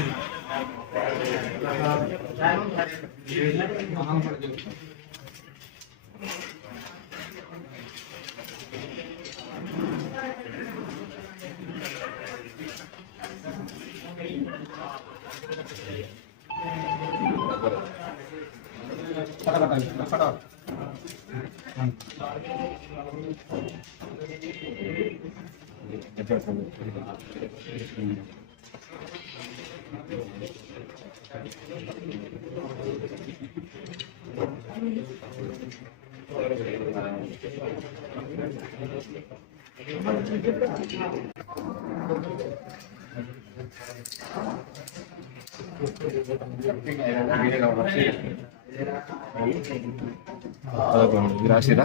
ఇది రాసిరా?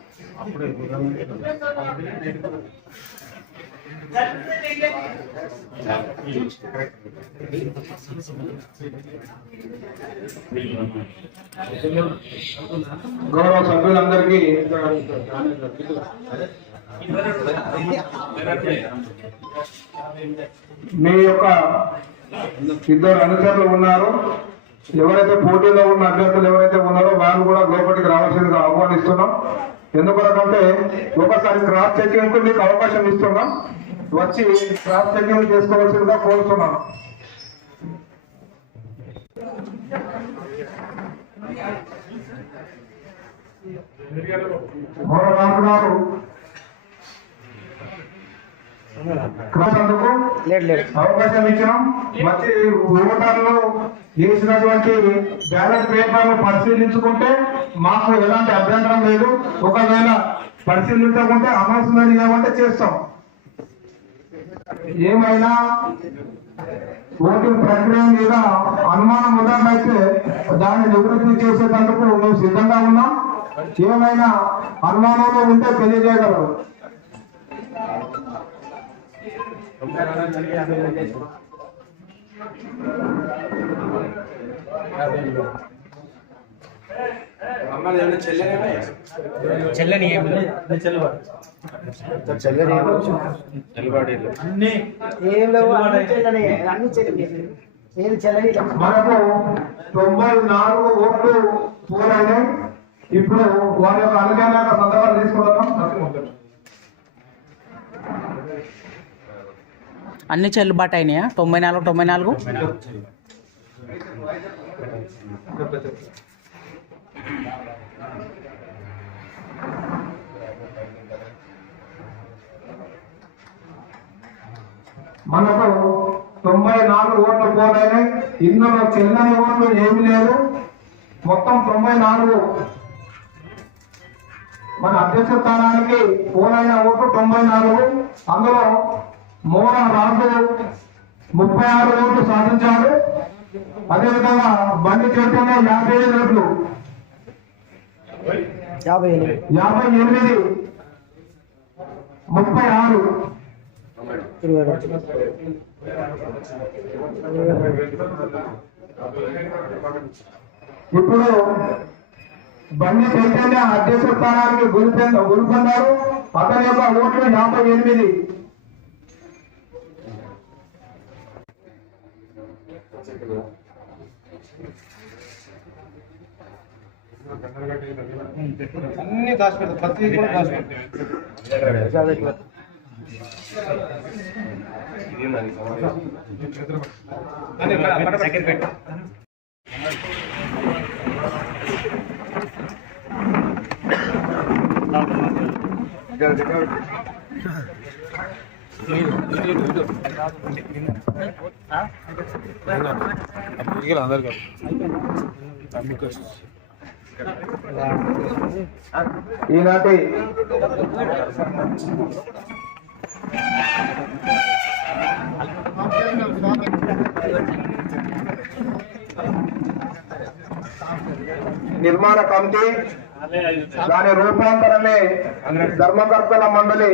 గౌరవ సభ్యులందరికీ మీ యొక్క ఇద్దరు అనుచరులు ఉన్నారు. ఎవరైతే పోటీలో ఉన్న అభ్యర్థులు ఎవరైతే ఉన్నారో వాళ్ళు కూడా లోపలికి రావాల్సిందిగా ఆహ్వానిస్తున్నాం. ఎందుకంటే ఒకసారి క్రాస్ చెకింగ్కు మీకు అవకాశం ఇస్తున్నాం. వచ్చి క్రాస్ చెకింగ్ చేసుకోవాల్సిందిగా కోరుతున్నాం మరో రాజు గారు. అవకాశం ఇచ్చినాం. వచ్చి ఓటర్లు వేసినటువంటి బ్యాలెట్ పేపర్లు పరిశీలించుకుంటే మాకు ఎలాంటి అభ్యంతరం లేదు. ఒకవేళ పరిశీలించకుంటే అనవసరం ఏమంటే చేస్తాం. ఏమైనా ఓటింగ్ ప్రక్రియ మీద అనుమానం ఉన్నట్లయితే దాన్ని నివృత్తి చేసేందుకు మేము సిద్ధంగా ఉన్నాం. ఏమైనా అనుమానాలు ఉంటే తెలియజేయగలరు. చెల్లని చెల్లని అన్ని ఏది చెల్లని మనకు తొంభై నాలుగు ఓట్లు పోలైనాయి ఇప్పుడు వాళ్ళ యొక్క అనుకరణ అన్ని చెల్లుబాటు అయినాయా తొంభై నాలుగు తొంభై నాలుగు? మనకు తొంభై నాలుగు ఓట్లు పోలైనాయి. ఇందులో చెల్లని ఓట్లు ఏమి లేదు మొత్తం తొంభై నాలుగు. మన అధ్యక్ష స్థానానికి పోలైన ఓట్లు తొంభై నాలుగు. అందులో మోన రాజు ముప్పై ఆరు ఓట్లు సాధించాడు. అదేవిధంగా బండి చైతన్య యాభై ఐదు ఓట్లు. యాభై ఎనిమిది. ముప్పై ఆరు. ఇప్పుడు బండి చైతన్య అధ్యక్ష స్థానానికి గురిపొంద గురిపొందారు అతని యొక్క ఓట్లు యాభై ఎనిమిది. అన్ని దాచిపెడతారు ప్రతి కూడా ఈనాటి నిర్మాణ కమిటీ దాని రూపాంతరమే ధర్మకర్తల మండలి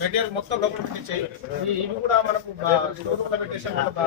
మెటీరియల్ మొత్తం లోపల పెట్టించాయి ఇవి కూడా మనకు స్టోర్లో పెట్టేసాం కూడా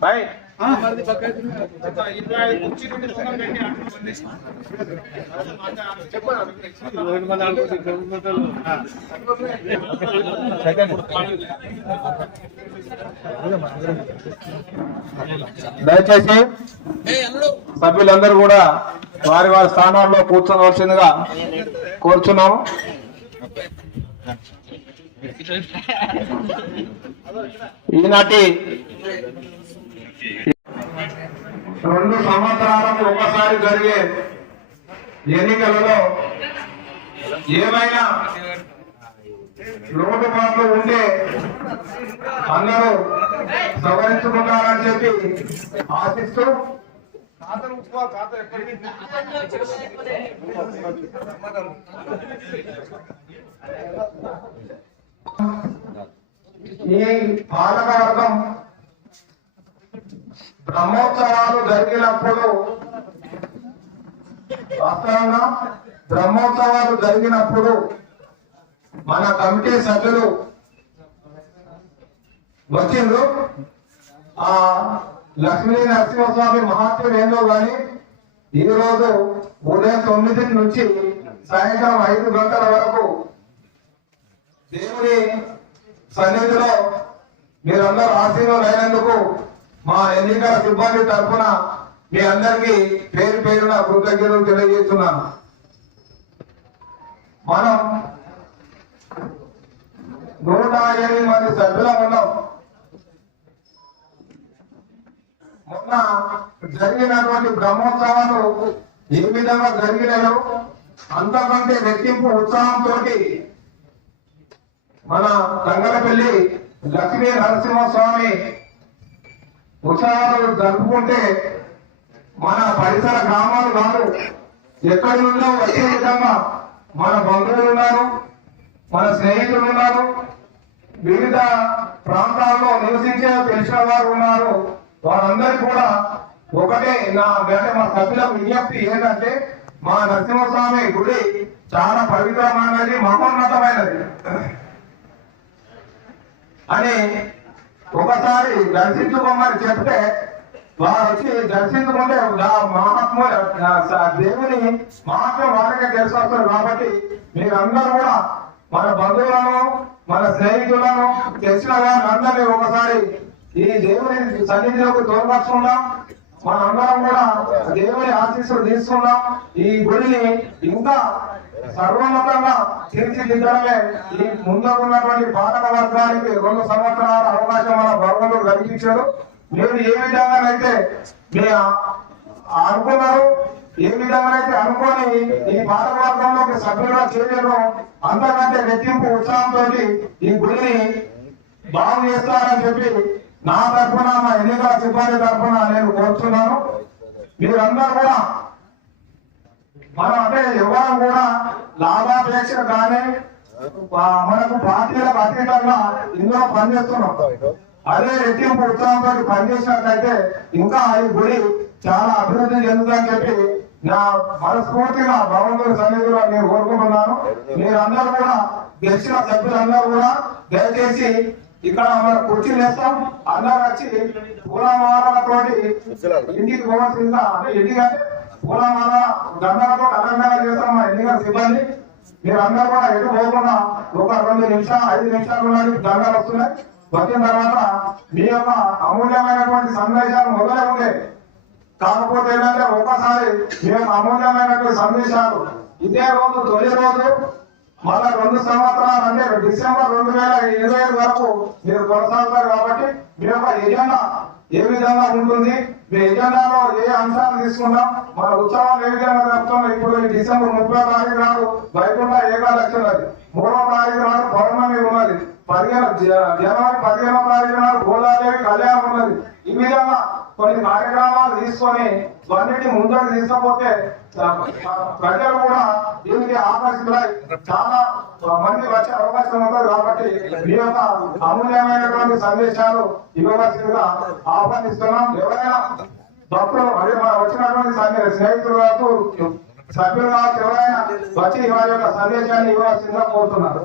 బాయ్. దయచేసి సభ్యులందరూ కూడా వారి వారి స్థానాల్లో కూర్చోవలసిందిగా కోరుచున్నాము ఈనాటి రెండు సంవత్సరాలకు ఒకసారి జరిగే ఎన్నికలలో ఏమైనా లోటుపాట్లు ఉంటే అందరూ సవరించుకుంటారని చెప్పి ఆశిస్తూ ఈ పాలకవర్గం బ్రహ్మోత్సవాలు జరిగినప్పుడు వాస్తవంగా బ్రహ్మోత్సవాలు జరిగినప్పుడు మన కమిటీ సభ్యులు వచ్చిండ్రు. ఆ లక్ష్మీ నరసింహస్వామి మహాత్ములు ఏందో గాని ఈ రోజు ఉదయం తొమ్మిది నుంచి సాయంత్రం ఐదు గంటల వరకు దేవుని సన్నిధిలో మీరందరూ ఆశీర్వాదం అయినందుకు మా ఎన్నికల సిబ్బంది తరఫున మీ అందరికీ పేరు పేరున కృతజ్ఞతలు తెలియజేస్తున్నాను. మనం నూట ఎనిమిది మంది సభ్యులం ఉన్నాం. మొన్న జరిగినటువంటి బ్రహ్మోత్సవాలు ఏ విధంగా జరిగినాయో అంతకంటే రెట్టింపు ఉత్సాహంతో మన తంగలపల్లి లక్ష్మీ నరసింహస్వామి ఉత్సవాలు జరుపుకుంటే మన పరిసర గ్రామాలు కాదు. ఎక్కడి నుండో వచ్చే విధంగా మన బంధువులు ఉన్నారు మన స్నేహితులు ఉన్నారు. వివిధ ప్రాంతాల్లో నివసించే తెలిసిన వారు ఉన్నారు. వారందరూ కూడా ఒకటే నా అంటే మా సభ్యులకు విజ్ఞప్తి ఏంటంటే మా నరసింహస్వామి గుడి చాలా పవిత్రమైనది మహోన్నతమైనది. అని ఒకసారి దర్శించుకోమని చెప్తే వారు వచ్చి దర్శించుకుంటే ఆ మహాత్మ ఆ దేవుని మహాత్మ వారికే తెలిసి కాబట్టి కాబట్టి మీరందరూ కూడా మన బంధువులను మన స్నేహితులను తెలిసిన వారిని అందరినీ ఒకసారి ఈ దేవుని సన్నిధిలోకి తోడుపరుచుకుందాం. మనందరం కూడా దేవుని ఆశీస్సులు తీసుకున్నాం ఈ గుడిని ఇంకా సర్వమతంగా తీర్చిదిద్దడమే ఈ ముందున్నటువంటి పాలక వర్గానికి రెండు సంవత్సరాల అవకాశం మన భగవంతుడు కల్పించాడు. మీరు ఏ విధంగానైతే మీ అనుకున్నారు ఏ విధంగానైతే అనుకొని ఈ పాలక వర్గంలోకి సభ్యులుగా చేయడం అంతకంటే రెట్టింపు ఉత్సాహంతో ఈ గుడిని బాగు చేస్తారని చెప్పి నా తరఫున మా ఎన్నికల సిబ్బంది తరఫున నేను కోరుతున్నాను మీరందరూ కూడా మనం అంటే ఎవరు కూడా లాభాపేక్ష కానీ మనకు పార్టీలకు అతీతంగా ఇందులో పనిచేస్తున్నాం. అదే రెట్టింపు ఉత్సాహంతో పనిచేసినట్లయితే ఇంకా ఈ గుడి చాలా అభివృద్ధి చెందుతుందని చెప్పి నా మనస్ఫూర్తిగా భగవంతుడి సన్నిధిలో నేను కోరుకుంటున్నాను. మీరందరూ కూడా గెలిచిన సభ్యులందరూ కూడా దయచేసి ఇక్కడ మన కుర్చీలు వేస్తాం. అందరూ వచ్చి పూలమాలతోటి ఇంటికి పోవాల్సిందా అంటే ఇంటికి పూలమాల దండలతో అలంకారం చేస్తాం మా ఎన్నికల సిబ్బంది. మీరు అందరూ కూడా ఎటు పోకుండా ఒక రెండు నిమిషాలు ఐదు నిమిషాలు దండలు వస్తున్నాయి. వచ్చిన తర్వాత మీ యొక్క అమూల్యమైనటువంటి సందేశాలు మొదలే ఉండే. కాకపోతే ఏంటంటే ఒకసారి మీ యొక్క అమూల్యమైనటువంటి సందేశాలు ఇదే రోజు తొలి రోజు మళ్ళా రెండు సంవత్సరాలు అంటే డిసెంబర్ రెండు వేల ఇరవై ఐదు వరకు మీరు కొనసాగుతారు కాబట్టి మీ యొక్క ఎజెండా ఏ విధంగా ఉంటుంది? మీ ఎజెండాలో ఏ అంశాన్ని తీసుకున్నాం? మన ఉత్సవాలు ఏ విధంగా జరుపుతున్నాం? ఇప్పుడు ఈ డిసెంబర్ ముప్పై తారీఖు నాడు వైకుంఠ ఏకాదశి ఉన్నది. మూడవ తారీఖు నాడు పౌర్ణమి ఉన్నది. పదిహేను జనవరి పదిహేనవ తారీఖు నాడు గోదాదేవి కళ్యాణం ఉన్నది. ఈ విధంగా కొన్ని కార్యక్రమాలు తీసుకొని వాటిని ముందుకు తీసుకపోతే ప్రజలు కూడా దీనికి ఆకర్షితులై చాలా మంది వచ్చే అవకాశం ఉంటుంది కాబట్టి మీ యొక్క అమూల్యమైనటువంటి సందేశాలు ఇవ్వవలసిందిగా ఆహ్వానిస్తున్నాం. ఎవరైనా భక్తులు అదే మన వచ్చినటువంటి స్నేహితులు కావచ్చు సభ్యులు కావచ్చు ఎవరైనా వచ్చి వారి యొక్క సందేశాన్ని ఇవ్వాల్సిందిగా కోరుతున్నారు